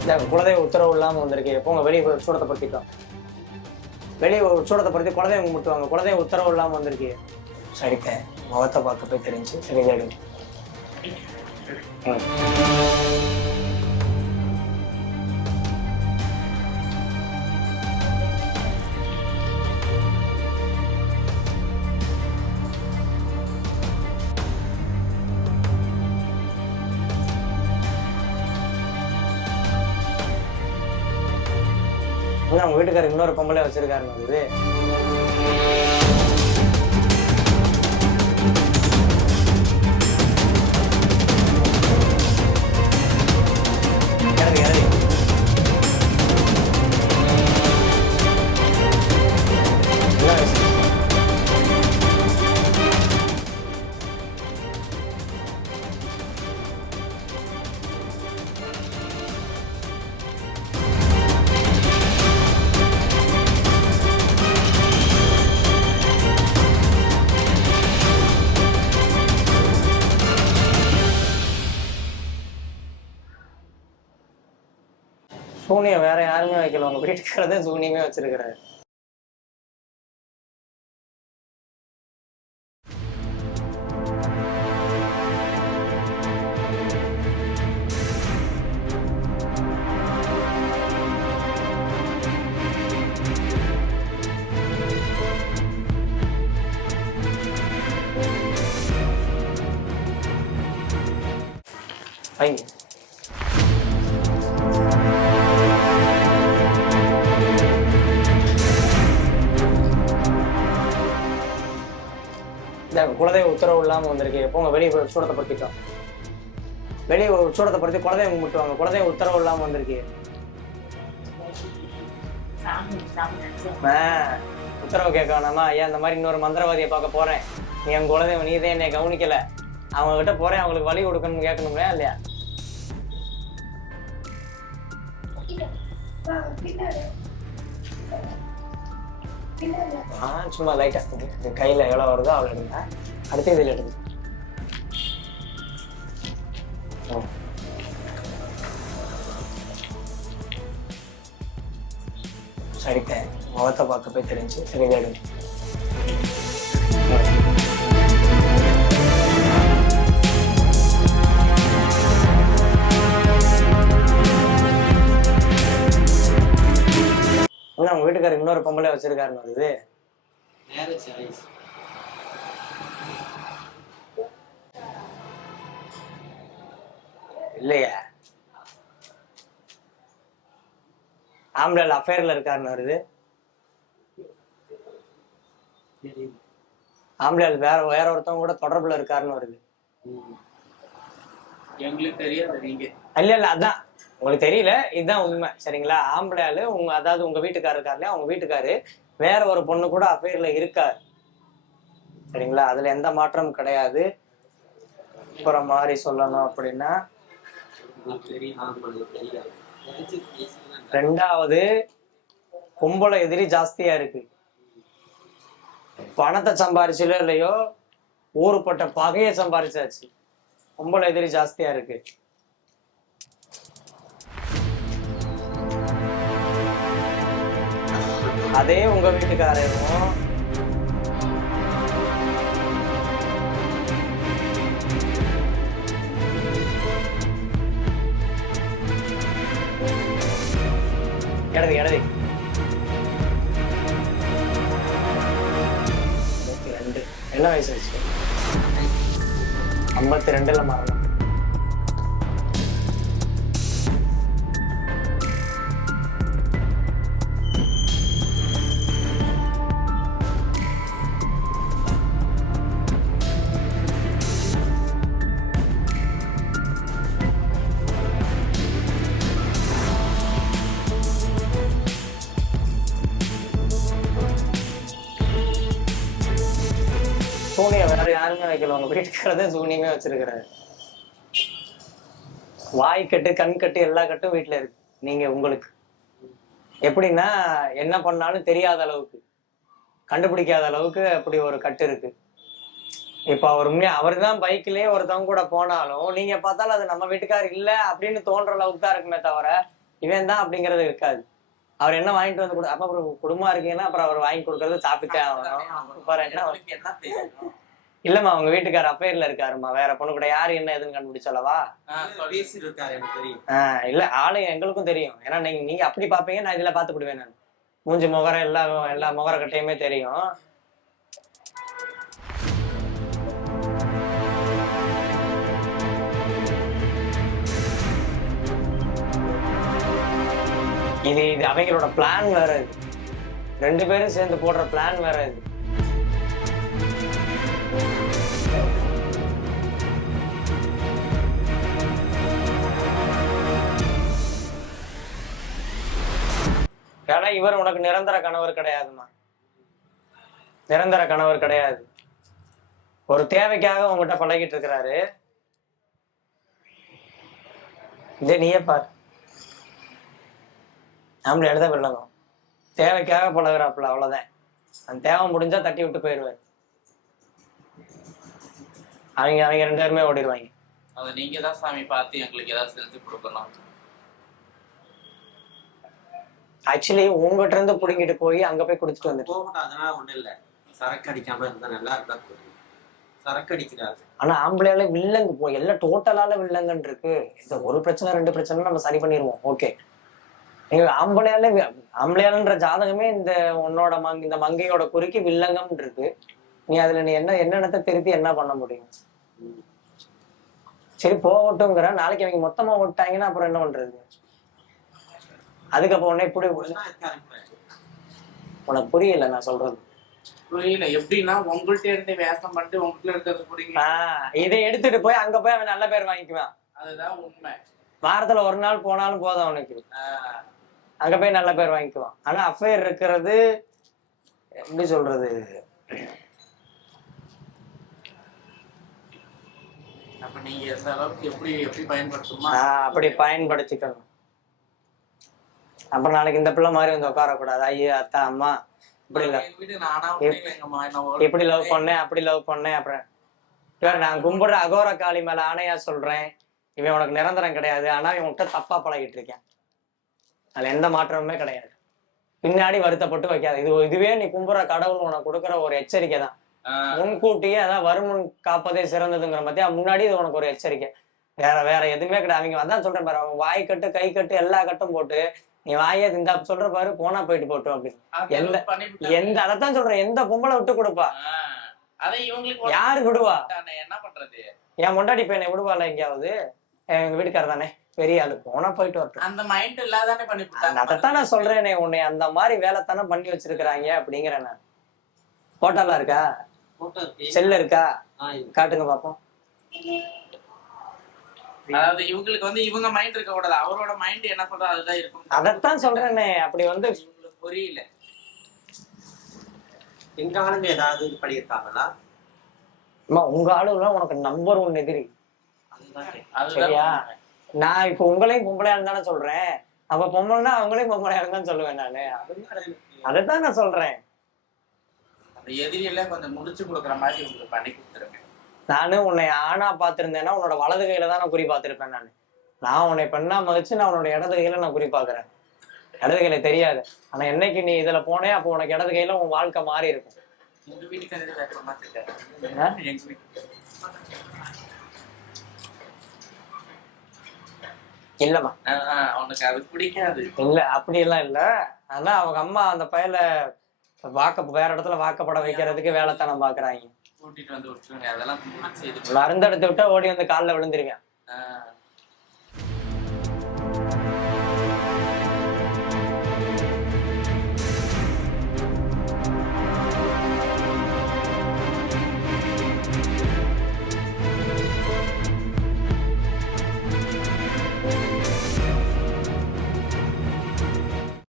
இந்த குலதெய்வ உத்தரவு இல்லாமல் வந்திருக்கு போங்க வெளியே போய் சூடத்தை படுத்திட்டோம் வெளியே ஒரு சூடத்தை படுத்தி குலதெய்வம் கும்பிட்டுவாங்க குலதெய்வ உத்தரவு இல்லாமல் வந்திருக்கு. சரிக்க முகத்தை பார்க்க போய் தெரிஞ்சு சரி எடுங்க. ம். என்ன உங்க வீட்டுக்காரர் இன்னொரு பொம்பளை வச்சிருக்காருன்னு இது சூனியம் வேற யாருமே வைக்கல உங்க வீட்டுக்காரதான் சூனியமே வச்சிருக்கிறாரு Thank you. குலதெய்வ உத்தரவு இல்லாமல் வந்திருக்கு. போங்க வெளியே போய் சூடத்தை படுத்திட்டோம் வெளியே ஒரு படுத்தி குலதெய்வம் கும்பிட்டுவாங்க. குலதெய்வ உத்தரவு இல்லாமல் வந்திருக்கு. ஆ, உத்தரவு கேட்க வேணாமா? ஐயா இந்த மாதிரி இன்னொரு மந்திரவாதியை பார்க்க போறேன்? நீ என் குலதெய்வம் நீ தான் என்னை கவனிக்கல. அவங்க கிட்ட போறேன். அவங்களுக்கு வழி கொடுக்கணும்னு கேட்கணும்லையா இல்லையா? நான் சும்மா லைட்டாக இது கையில எவ்வளவு வருதோ அவ்வளோ இருந்தேன் அடுத்து இதில் எடுத்து ஓ. சரிக்க முகத்தை பார்க்க போய் தெரிஞ்சு சரி இதை எடுத்து என்ன உங்க வீட்டுக்காரர் இன்னொரு பொம்பளை வச்சிருக்காருன்னு ஆயிடுச்சு இல்லையா. ஆம்பளை அஃபேர்ல இருக்காருன்னு வருது ஆம்பளை வேற வேற ஒருத்தவங்க கூட தொடர்புல இருக்காருன்னு வருது. எங்களுக்கு தெரியாது நீங்க. இல்ல இல்ல அதான். உங்களுக்கு தெரியல இதுதான் உண்மை. சரிங்களா? ஆம்பளை ஆளு உங்க அதாவது உங்க வீட்டுக்காரர் இருக்காருல்லையா அவங்க வீட்டுக்காரு வேற ஒரு பொண்ணு கூட அஃபேர்ல இருக்காரு. சரிங்களா? அதுல எந்த மாற்றமும் கிடையாது. அப்புறம் மாதிரி சொல்லணும் அப்படின்னா ரெண்டாவது பொம்பளை எதிரி ஜாஸ்தியா இருக்கு. பணத்தை சம்பாரிச்சலோ இல்லையோ ஊருப்பட்ட பகையை சம்பாரிச்சாச்சு. பொம்பளை எதிரி ஜாஸ்தியா இருக்கு. அதே உங்க வீட்டுக்காரரும். இடது இடது ரெண்டு. என்ன வயசு ஆச்சு? ஐம்பத்தி ரெண்டுல மரணம் யாருமே வைக்கல. உங்க வீட்டுக்காரதான் சூனியமே வச்சிருக்கிறாரு. வாய் கட்டு கண் கட்டு எல்லா கட்டும் வீட்டுல இருக்கு. நீங்க உங்களுக்கு. எப்படின்னா என்ன பண்ணாலும் தெரியாத அளவுக்கு. கண்டுபிடிக்காத அளவுக்கு அப்படி ஒரு கட்டு இருக்கு. இப்போ அவர் உண்மையா அவர் தான் பைக்லயே ஒருத்தவங்க கூட போனாலும் நீங்க பார்த்தாலும் அது நம்ம வீட்டுக்கார் இல்ல அப்படின்னு தோன்ற அளவுக்கு தான் இருக்குமே தவிர இவன் தான் அப்படிங்கிறது இருக்காது. அவர் என்ன வாங்கிட்டு வந்து கொடு அப்ப அப்புறம் குடும்பம் இருக்கீங்கன்னா அப்புறம் அவர் வாங்கி கொடுக்கறது சாப்பிட்டே ஆகணும். பாரு என்ன இல்லம்மா அவங்க வீட்டுக்கார் அஃபேர்ல இருக்காருமா வேற பொண்ணு கூட யாரு என்ன எதுன்னு தெரியும். ஆஹ் இல்ல ஆளு எங்களுக்கும் தெரியும். ஏன்னா நீங்க நீங்க அப்படி பாப்பீங்க நான் இதுல பாத்து விடுவேன் நான். மூஞ்சி முகர எல்லா எல்லா முகர கட்டையுமே தெரியும். இது இது அவங்களோட பிளான் வேற இது. ரெண்டு பேரும் சேர்ந்து போடுற பிளான் வேற இது. ஏன்னா இவர் உனக்கு நிரந்தர கணவர் கிடையாதுமா நிரந்தர கணவர் கிடையாது. ஒரு தேவைக்காக உங்ககிட்ட பழகிட்டு இருக்கிறாரு. இதே நீயே பார். நம்மள எழுத பிள்ளைங்க தேவைக்காக பழகுறாப்புல அவ்வளவுதான். அந்த தேவை முடிஞ்சா தட்டி விட்டு போயிடுவாரு. அவங்க அவங்க ரெண்டு பேருமே ஓடிடுவாங்க. அதை நீங்க தான் சாமி பார்த்து எங்களுக்கு ஏதாவது செஞ்சு கொடுக்கணும். ஆக்சுவலி உங்ககிட்ட இருந்து புடுங்கிட்டு போய் அங்க போய் கொடுத்துட்டு வந்துட்டு போகட்டும் அதனால ஒண்ணும் இல்ல. சரக்கு அடிக்காம இருந்தா நல்லா இருந்தா போதும். சரக்கு அடிக்கிறாரு. ஆனா ஆம்பளையால வில்லங்க போ எல்லாம் டோட்டலால வில்லங்கன்னு இருக்கு. இந்த ஒரு பிரச்சனை ரெண்டு பிரச்சனை நம்ம சரி பண்ணிடுவோம். ஓகே நீங்க ஆம்பளையால ஆம்பளையாளன்ற ஜாதகமே இந்த உன்னோட மங் இந்த மங்கையோட குறுக்கி வில்லங்கம் இருக்கு நீ அதுல நீ என்ன என்னென்னத்தை திருப்பி என்ன பண்ண முடியும்? சரி போகட்டுங்கிற நாளைக்கு அவங்க மொத்தமா விட்டாங்கன்னா அப்புறம் என்ன பண்றது? அதுக்கப்புறம் உடனே இப்படி. உனக்கு புரியல நான் சொல்றது. புரியல எப்படின்னா உங்கள்ட்ட இருந்து வேஷம் பண்ணிட்டு உங்கள்ட்ட இருக்கிறது புரியுங்க இதை எடுத்துட்டு போய் அங்க போய் அவன் நல்ல பேர் வாங்கிக்குவான். அதுதான் உண்மை. வாரத்துல ஒரு நாள் போனாலும் போதும் அவனுக்கு. அங்க போய் நல்ல பேர் வாங்கிக்குவான். ஆனா அஃபேர் இருக்கிறது எப்படி சொல்றது அப்ப நீங்க எந்த அளவுக்கு எப்படி எப்படி பயன்படுத்துமா ஆஹ் அப்படி பயன்படுத்திக்கணும். அப்புறம் நாளைக்கு இந்த பிள்ளை மாதிரி வந்து உட்காரக்கூடாது. ஐயோ அத்தா அம்மா இப்படி இப்படி லவ் பண்ணேன் அப்படி லவ் பண்ணேன் அப்புறம். நான் கும்பிடுற அகோர காளி மேல ஆணையா சொல்றேன். இவன் உனக்கு நிரந்தரம் கிடையாது. ஆனா இவன் உன்கிட்ட தப்பா பழகிட்டு இருக்கேன். அதுல எந்த மாற்றமுமே கிடையாது. பின்னாடி வருத்தப்பட்டு வைக்காது. இது இதுவே நீ கும்பிடுற கடவுள் உனக்கு கொடுக்குற ஒரு எச்சரிக்கை தான் முன்கூட்டியே அதான் வருமுன் காப்பதே சிறந்ததுங்கிற பத்தியா முன்னாடி இது உனக்கு ஒரு எச்சரிக்கை. வேற வேற எதுவுமே கிடையாது. அவங்க அதான் சொல்றேன் பாரு. அவங்க வாய் கட்டு கை கட்டு எல்லா கட்டும் போட்டு நீ வாயே இந்த சொல்ற பாரு போனா போயிட்டு போட்டோம் அப்படின்னு எந்த-. எந்த அதைத்தான் சொல்றேன். எந்த பொம்பளை விட்டு கொடுப்பா? யாரு விடுவா? என்ன பண்றது? என் முண்டாடி பையனை விடுவாள் எங்கேயாவது? எங்க வீட்டுக்காரர் தானே. பெரிய ஆளு. போனா போயிட்டு வரட்டும். அந்த மைண்ட் இல்லாதானே பண்ணி அதைத்தான் நான் சொல்றேனே உன்னை. அந்த மாதிரி வேலை தானே பண்ணி வச்சிருக்கிறாங்க அப்படிங்கிறேன் நான். போட்டோலாம் இருக்கா போட்டோ இருக்கு. செல்ல இருக்கா. காட்டுங்க பாப்போம். அதாவது இவங்களுக்கு வந்து இவங்க மைண்ட் இருக்க கூடாது அவரோட மைண்ட் என்ன சொல்றோ அதுதான் இருக்கும். அதைத்தான் சொல்றேனே. அப்படி வந்து இவங்களுக்கு புரியல. எங்க ஆளுங்க ஏதாவது இது பண்ணியிருக்காங்களா? அம்மா உங்க ஆளுலாம் உனக்கு நம்பர் ஒன் எதிரி. சரியா? நான் இப்போ உங்களையும் பொம்பளையாளு தானே சொல்றேன். அப்ப பொம்பளைன்னா அவங்களையும் பொம்பளையாளு தான் சொல்லுவேன் நானு. அதைத்தான் நான் சொல்றேன். அந்த எதிரியெல்லாம் கொஞ்சம் முடிச்சு கொடுக்குற மாதிரி உங்களுக்கு பண்ணி கொடுத்துருங்க நானு உன்னை ஆணா பார்த்திருந்தேன்னா உன்னோட வலது கையில தான் நான் குறி பார்த்திருப்பேன் நான். நான் உன்னை பெண்ணா மதிச்சு நான் உன்னோட இடது கையில நான் குறி பார்க்கறேன். இடது கையில தெரியாது. ஆனா என்னைக்கு நீ இதுல போனே அப்போ உனக்கு இடது கையில உன் வாழ்க்கை மாறி இருக்கும். எங்க வீட்டுக்கு. இல்லம்மா. அவனுக்கு அது பிடிக்காது. இல்ல அப்படி எல்லாம் இல்ல. ஆனா அவங்க அம்மா அந்த பயல வாக்க வேற இடத்துல வாக்கப்பட வைக்கிறதுக்கு வேலைத்தனம் பாக்குறாங்க. கூட்டிட்டு வந்து விட்டுருங்க. அதெல்லாம் முடிச்சு இது மருந்தெடுத்து விட்டா ஓடி வந்து கால்ல விழுந்துருவேன்